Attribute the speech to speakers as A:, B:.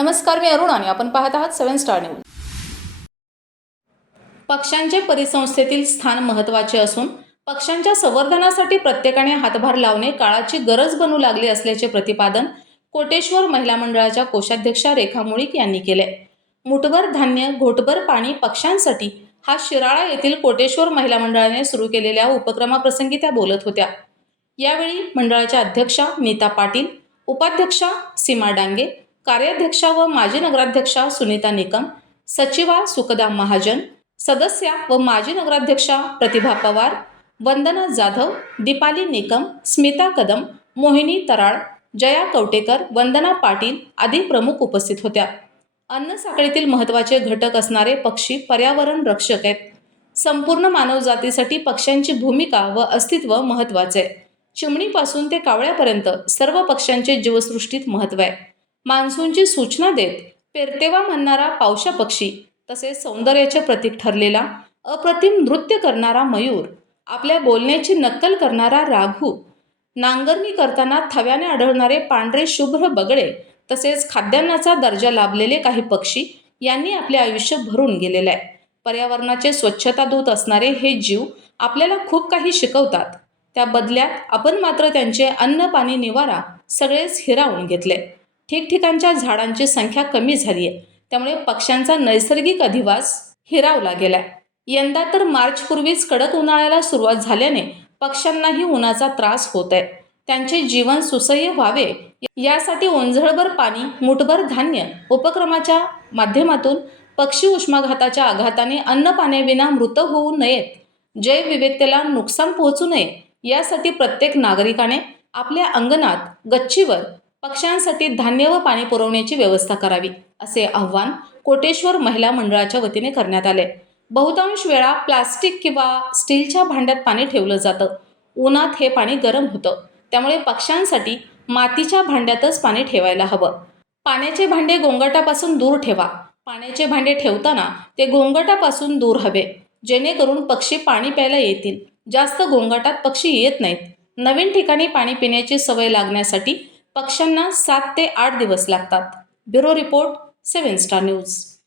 A: नमस्कार मी अरुण आणि आपण पाहत आहात सेवन स्टार न्यूज. पक्ष्यांचे परिसंस्थेतील स्थान महत्त्वाचे असून पक्ष्यांच्या संवर्धनासाठी प्रत्येकाने हातभार लावणे काळाची गरज बनू लागली असल्याचे प्रतिपादन कोटेश्वर महिला मंडळाच्या कोषाध्यक्षा रेखा मुळीक यांनी केले. मुठभर धान्य घोटभर पाणी पक्ष्यांसाठी हा शिराळा येथील कोटेश्वर महिला मंडळाने सुरू केलेल्या उपक्रमाप्रसंगी त्या बोलत होत्या. यावेळी मंडळाच्या अध्यक्षा नीता पाटील उपाध्यक्षा सीमा डांगे कार्याध्यक्षा व माजी नगराध्यक्षा सुनीता निकम सचिवा सुखदा महाजन सदस्या व माजी नगराध्यक्षा प्रतिभा पवार वंदना जाधव दीपाली निकम स्मिता कदम मोहिनी तराळ जया कवटेकर वंदना पाटील आदी प्रमुख उपस्थित होत्या. अन्न साखळीतील महत्त्वाचे घटक असणारे पक्षी पर्यावरण रक्षक आहेत. संपूर्ण मानवजातीसाठी पक्ष्यांची भूमिका व अस्तित्व महत्त्वाचे. आहे चिमणीपासून ते कावळ्यापर्यंत सर्व पक्ष्यांचे जीवसृष्टीत महत्त्व आहे. मान्सूनची सूचना देत पेरतेवा म्हणणारा पावशा पक्षी तसेच सौंदर्याचे प्रतीक ठरलेला अप्रतिम नृत्य करणारा मयूर आपल्या बोलण्याची नक्कल करणारा राघू नांगरणी करताना थव्याने आढळणारे पांढरे शुभ्र बगळे तसेच खाद्यान्नाचा दर्जा लाभलेले काही पक्षी यांनी आपले आयुष्य भरून गेलेले आहे. पर्यावरणाचे स्वच्छता दूत असणारे हे जीव आपल्याला खूप काही शिकवतात. त्या बदल्यात आपण मात्र त्यांचे अन्न पाणी निवारा सगळेच हिरावून घेतले. ठिकठिकाणच्या झाडांची संख्या कमी झाली आहे त्यामुळे पक्ष्यांचा नैसर्गिक अधिवास हिरावला गेलाय. यंदा तर मार्चपूर्वीच कडक उन्हाळ्याला सुरुवात झाल्याने पक्ष्यांनाही उन्हाचा त्रास होत आहे त्यांचे जीवन सुसह्य व्हावे यासाठी ओंझळभर पाणी मुठभर धान्य उपक्रमाच्या माध्यमातून पक्षी उष्माघाताच्या आघाताने अन्न पाण्याविना मृत होऊ नयेत. जैवविविधतेला नुकसान पोहोचू नये यासाठी प्रत्येक नागरिकाने आपल्या अंगणात गच्चीवर पक्ष्यांसाठी धान्य व पाणी पुरवण्याची व्यवस्था करावी असे आव्हान कोटेश्वर महिला मंडळाच्या वतीने करण्यात आले. बहुतांश वेळा प्लास्टिक किंवा स्टीलच्या भांड्यात पाणी ठेवलं जातं. उन्हात हे पाणी गरम होतं. त्यामुळे पक्ष्यांसाठी मातीच्या भांड्यातच पाणी ठेवायला हवं. पाण्याचे भांडे गोंगाटापासून दूर ठेवा. पाण्याचे भांडे ठेवताना ते गोंगाटापासून दूर हवे. जेणेकरून पक्षी पाणी प्यायला येतील. जास्त गोंगाटात पक्षी येत नाहीत. नवीन ठिकाणी पाणी पिण्याची सवय लागण्यासाठी पक्ष्यांना सात ते आठ दिवस लागतात. Bureau report seven star news.